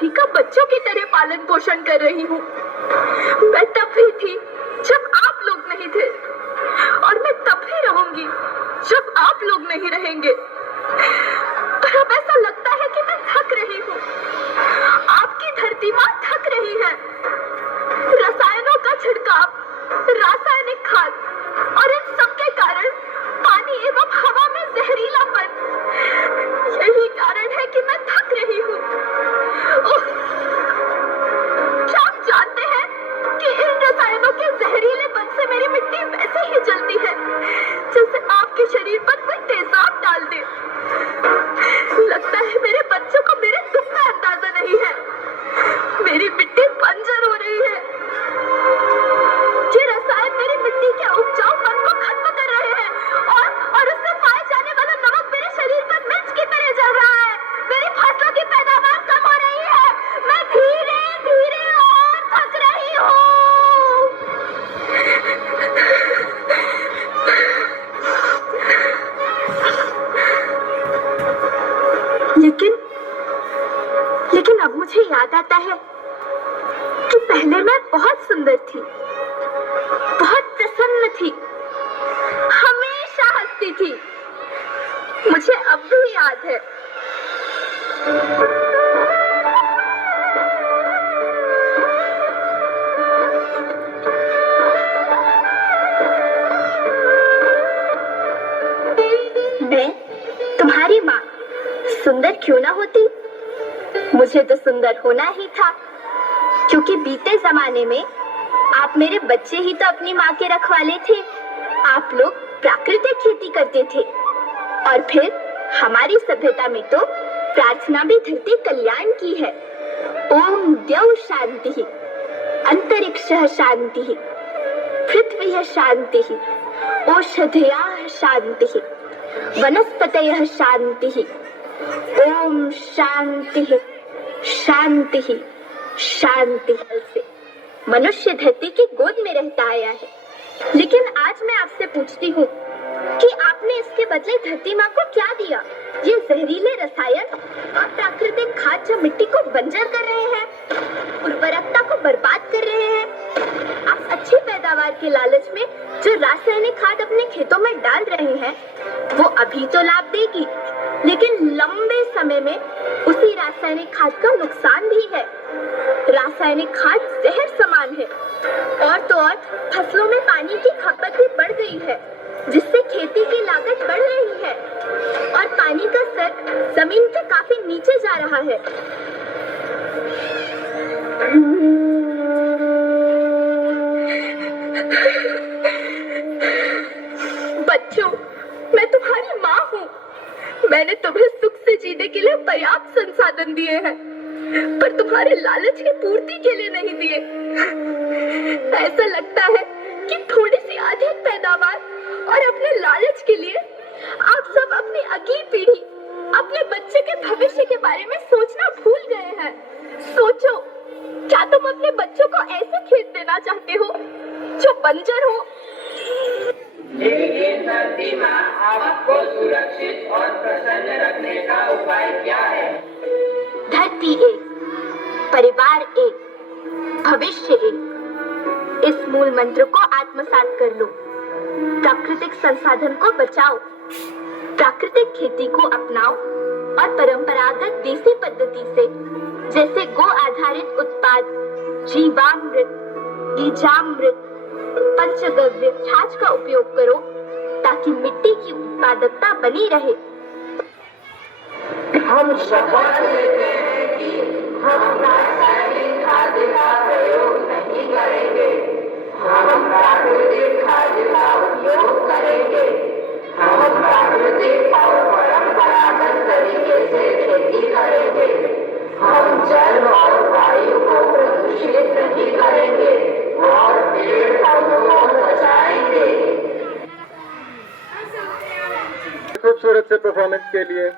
सभी का बच्चों की तरह पालन पोषण कर रही हूँ। मैं तब भी थी जब आप लोग नहीं थे, और मैं तब भी रहूंगी जब आप लोग नहीं रहेंगे। पर अब ऐसा लगता है कि मैं थक रही हूँ। आपकी धरती माँ थक रही है। रसायनों का छिड़काव, रासायनिक खाद और इन सब के कारण पानी एवं हवा में जहरीलापन, यही कारण है कि मैं थक रही हूँ। क्या आप जानते हैं कि इन रसायनों के जहरीलेपन से मेरी मिट्टी वैसे ही जलती है जैसे आपके शरीर पर कोई तेजाब डाल दे। लगता है मेरे बच्चों को मेरे दुख का अंदाजा नहीं है। मेरी मिट्टी बंजर हो रही है। ये रसायन मेरी मिट्टी के उपजाऊपन को खत्म कर रहे हैं और उससे पाए जाने वाला नमक मेरे शरीर पर मिर्च की तरह जल रहा है। मेरी फसलों की पैदावार कम हो रही है। मैं धीरे धीरे और थक रही हूँ। लेकिन अब मुझे याद आता है कि पहले मैं बहुत सुंदर थी, बहुत प्रसन्न थी, हमेशा हंसती थी। मुझे अब भी याद है। मैं तुम्हारी माँ सुंदर क्यों ना होती? मुझे तो सुंदर होना ही था, क्योंकि बीते जमाने में आप मेरे बच्चे ही तो अपनी माँ के रखवाले थे। आप लोग प्राकृतिक खेती करते थे, और फिर हमारी सभ्यता में तो प्रार्थना भी धरती कल्याण की है। ओम द्यौ शांति, अंतरिक्षः शांति, पृथ्वी शांति, औषधयः शांति, वनस्पतयः शांति। ओम शांति शांति शांति। से मनुष्य धरती की गोद में रहता आया है, लेकिन आज मैं आपसे पूछती हूँ कि आपने इसके बदले धरती माँ को क्या दिया? ये जहरीले रसायन और प्राकृतिक खाद जो मिट्टी को बंजर कर रहे हैं, उर्वरकता को बर्बाद कर रहे हैं। आप अच्छी पैदावार के लालच में जो रासायनिक खाद अपने खेतों में डाल रहे हैं, वो अभी तो लाभ देगी, लेकिन लंबे समय में उसी रासायनिक खाद का नुकसान भी है। रासायनिक खाद जहर समान है, और तो और फसलों में पानी की खपत भी बढ़ गई है, जिससे खेती की लागत बढ़ रही है और पानी का स्तर जमीन के काफी नीचे जा रहा है। बच्चों, मैं तुम्हारी माँ हूँ। मैंने तुम्हें सुख से जीने के लिए पर्याप्त संसाधन दिए हैं, पर तुम्हारे लालच की पूर्ति के लिए नहीं दिए। ऐसा लगता है कि थोड़ी सी अधिक पैदावार और अपने लालच के लिए आप सब अपनी अगली पीढ़ी, अपने बच्चे के भविष्य के बारे में सोचना भूल गए हैं। सोचो, क्या तुम अपने बच्चों को ऐसे खेत देना चाहते हो जो बंजर हो? लेकिन धरती माँ आपको सुरक्षित और प्रसन्न रखने का उपाय क्या है? धरती एक, परिवार एक, भविष्य एक। इस मूल मंत्र को आत्मसात कर लो। प्राकृतिक संसाधन को बचाओ, प्राकृतिक खेती को अपनाओ और परंपरागत देसी पद्धति से, जैसे गो आधारित उत्पाद, जीवामृत, बीजामृत, पंचगव्य, छाछ का उपयोग करो, ताकि मिट्टी की उत्पादकता बनी रहे। हम शपथ लेते हैं कि हम रासायनिक खाद का प्रयोग नहीं करेंगे। हम प्राकृतिक खाद का उपयोग करेंगे। हम प्राकृतिक और परंपरागत तरीके से खेती करेंगे। हम जल और वायु को प्रदूषित नहीं करेंगे और पेड़ पौधों को बचाएंगे। खूबसूरत से परफॉर्मेंस के लिए